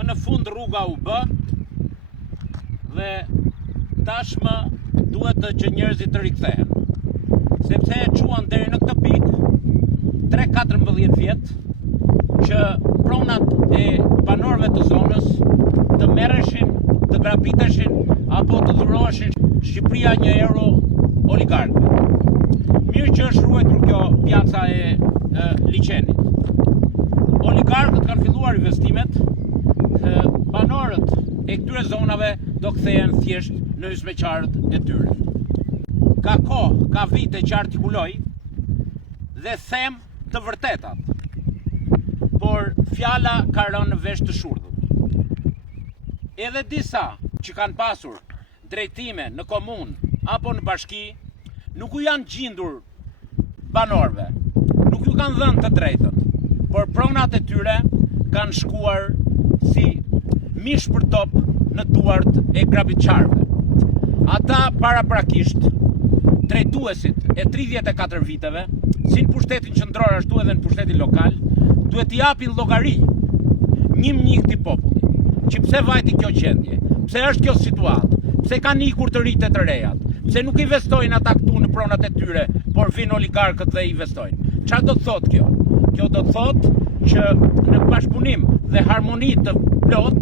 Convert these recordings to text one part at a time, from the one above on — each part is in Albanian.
më në fund rruga u bë dhe tashmë duhet që njerëzit të rikthehen. Sepse e quan deri në këtë pikë 3-14 vjet që pronat e banorëve të zonës të merreshin, të grabiteshin apo të dhuroheshin Shqipëria 1 euro oligarkëve. Mirë që është ruajtur kjo pjaca e liçenit. Oligarkët kanë filluar investimet, banorët e këtyre zonave do kthehen thjesht në hysmeqarët e tyre. Ka kohë, ka vite që artikuloj dhe them të vërtetat, por fjala ka rënë në vesh të shurdhët. Edhe disa që kanë pasur drejtime në komunë apo në bashki nuk u janë gjindur banorëve, nuk ju kanë dhënë të drejtën, por pronat e tyre kanë shkuar si mish për top në duart e grabitçarëve. Ata paraprakisht, drejtuesit e 34 viteve, si në pushtetin qendror ashtu edhe në pushtetin lokal, duhet t'i japin llogari një këtij populli. Që pse vajti kjo gjendje? Pse është kjo situatë? Pse kanë ikur të rinjtë të rejat? Pse nuk investojnë ata këtu në pronat e tyre, por vinë oligarkët dhe investojnë? Çfarë do të thotë kjo? Kjo do të thotë që në bashkëpunim dhe harmoni të plot,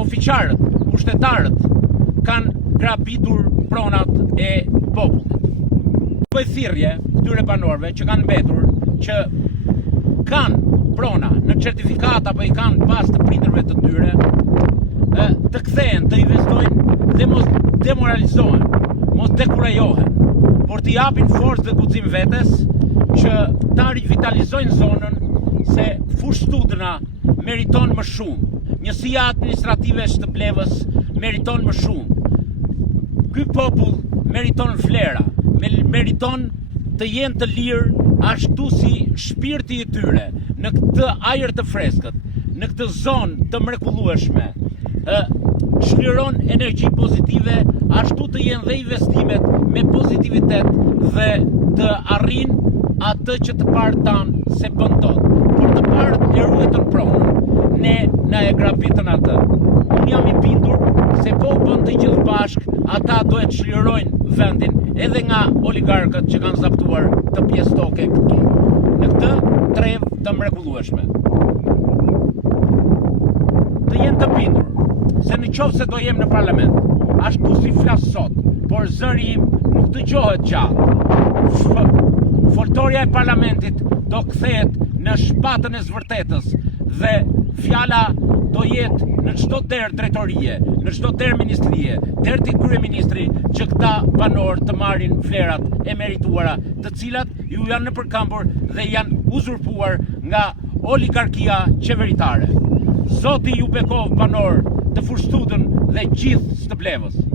ofiçarët, pushtetarët kanë grabitur pronat e popullit. Bëj thirrje këtyre banorëve që kanë mbetur, që kanë prona në certifikat apo i kanë pas të prindërve të tyre, të kthehen, të investojnë dhe mos demoralizohen, mos dekurajohen, por t'i japin forcë dhe guxim vetes që ta rivitalizojnë zonën, se fush studna meriton më shumë, njësia administrative e Shtë-Plevës meriton më shumë. Ky popull meriton vlera, meriton të jenë të lirë ashtu si shpirti i tyre në këtë ajër të freskët, në këtë zonë të mrekullueshme. Shliron energji pozitive, ashtu të jenë dhe investimet me pozitivitet dhe të arrin atë që të parë tanë se bën dot, por të parë e ruetën pronën, ne na e grabitën atë. Unë jam i bindur se po bën të gjithë bashkë, ata do të shlirojnë vendin edhe nga oligarkët që kanë zaptuar të pjesë toke këtu, në këtë trevë të mrekullueshme. Të jenë të bindur se në qoftë se do jem në parlament, ashtu si flas sot, por zëri im nuk dëgjohet gjallë. Foltorja e parlamentit do kthehet në shpatën e zvërtetës dhe fjala do jetë në çdo derë drejtorie, në çdo derë ministrie, deri te kryeministri, që këta banorë të marrin vlerat e merituara, të cilat ju janë në përkambur dhe janë uzurpuar nga oligarkia qeveritare. Zoti ju bekov banor të fushtutën dhe gjithë Shtë-Plevës.